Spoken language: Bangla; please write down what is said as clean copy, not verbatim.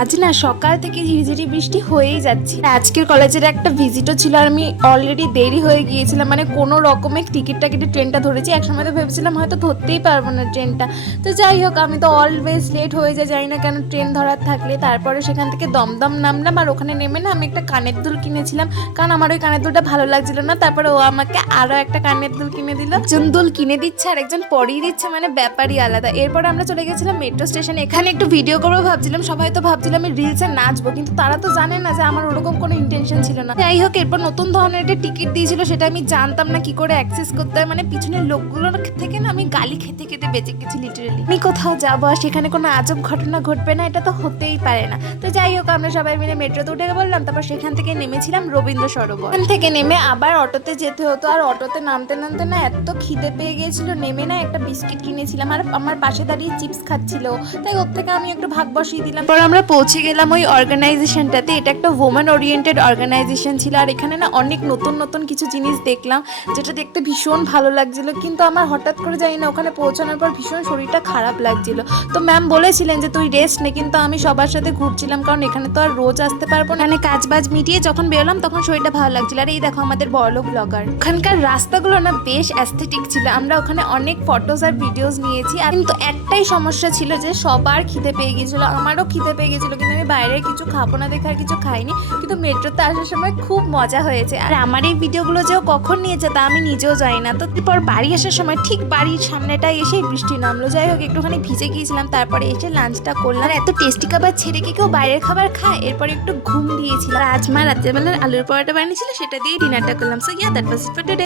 আজ না সকাল থেকে ঝিরিঝিরি বৃষ্টি হয়েই যাচ্ছে। আজকের কলেজের একটা ভিজিটও ছিল আর আমি অলরেডি দেরি হয়ে গিয়েছিলাম, মানে কোনো রকমের টিকিটটা কেটে ট্রেনটা ধরেছি। একসময় তো ভেবেছিলাম হয়তো ধরতেই পারবো না ট্রেনটা। তো যাই হোক, আমি তো অলওয়েজ লেট হয়ে যাই না কেন ট্রেন ধরার থাকলে। তারপরে সেখান থেকে দমদম নামলাম আর ওখানে নেমে না আমি একটা কানের দুল কিনেছিলাম, কারণ আমার ওই কানের দুলটা ভালো লাগছিল না। তারপরে ও আমাকে আরো একটা কানের দুল কিনে দিল। একজন দুল কিনে দিচ্ছে আর একজন পরিয়ে দিচ্ছে, মানে ব্যাপারই আলাদা। এরপর আমরা চলে গেছিলাম মেট্রো স্টেশনে। এখানে একটু ভিডিও করবো ভাবছিলাম, সবাই তো ভাবছিলাম আমি রিলসে নাচবো, কিন্তু তারা তো জানে না যে আমার ওরকম কোনো ইন্টেনশন ছিল না। যাই হোক, এরপর নতুন ধরনের একটা টিকিট দিয়েছিল, সেটা আমি জানতাম না কি করে অ্যাক্সেস করতে হয়। মানে পিছনের লোকগুলোর থেকে না আমি গালি খেতে খেতে বেঁচে গেছি লিটারেলি। আমি কোথাও যাবো আর সেখানে কোনো আজব ঘটনা ঘটবে না, এটা তো হতেই পারে না। তো যাই হোক, আমরা সবাই মিলে মেট্রোতে উঠে বললাম। তারপর সেখান থেকে নেমেছিলাম রবীন্দ্র সরোবর। এখান থেকে নেমে আবার অটোতে যেতে হতো, আর অটোতে নামতে নামতে না এত খিদে পেয়ে গিয়েছিল, নেমে না একটা বিস্কিট কিনেছিলাম আর আমার পাশে দাঁড়িয়ে চিপস খাচ্ছিল, তাই ওর থেকে আমি একটু ভাগ বসিয়ে দিলাম। পর আমরা পৌঁছে গেলাম ওই অর্গানাইজেশনটাতে। এটা একটা ওমেন ওরিয়েন্টেড অর্গানাইজেশন ছিল, আর এখানে না অনেক নতুন নতুন কিছু জিনিস দেখলাম, যেটা দেখতে ভীষণ ভালো লাগছিল। কিন্তু আমার হঠাৎ করে জানি না ওখানে পৌঁছানোর পর ভীষণ শরীরটা খারাপ লাগছিল। তো ম্যাম বলেছিলেন যে তুই রেস্ট নে, কিন্তু আমি সবার সাথে ঘুরছিলাম, কারণ এখানে তো আর রোজ আসতে পারবো না। মানে কাজ বাজ মিটিয়ে যখন বেরোলাম তখন শরীরটা ভালো লাগছিল। আর এই দেখো আমাদের বড়লোক ব্লগার। ওখানকার রাস্তাগুলো না বেশ অ্যাস্থেটিক ছিল, আমরা ওখানে অনেক ফটোস আর ভিডিওস নিয়েছি। কিন্তু একটাই সমস্যা ছিল যে সবার খিদে পেয়ে গিয়েছিল, আমারও খিদে পেয়ে গেছিলো, কিন্তু আমি বাইরে কিছু খাবো না দেখে আর কিছু খাইনি। কিন্তু মেট্রোতে আসার সময় খুব মজা হয়েছে। আর আমার এই ভিডিওগুলো যে কখন নিয়েছে তা আমি নিজেও জানি না। তো এরপর বাড়ি আসার সময় ঠিক বাড়ির সামনেটাই এসেই বৃষ্টি নামলো। যাই হোক, একটুখানি ভিজে গিয়েছিলাম, তারপরে এসে লাঞ্চটা করলাম। আর এত টেস্টি খাবার ছেড়ে কি কেউ বাইরের খাবার খায়? এরপর একটু ঘুম দিয়েছিলাম। আর আজ মা রাত্রেবেলার আলুর পরোটা বানিয়েছিল, সেটা দিয়ে ডিনারটা করলাম। So yeah, that was it for today.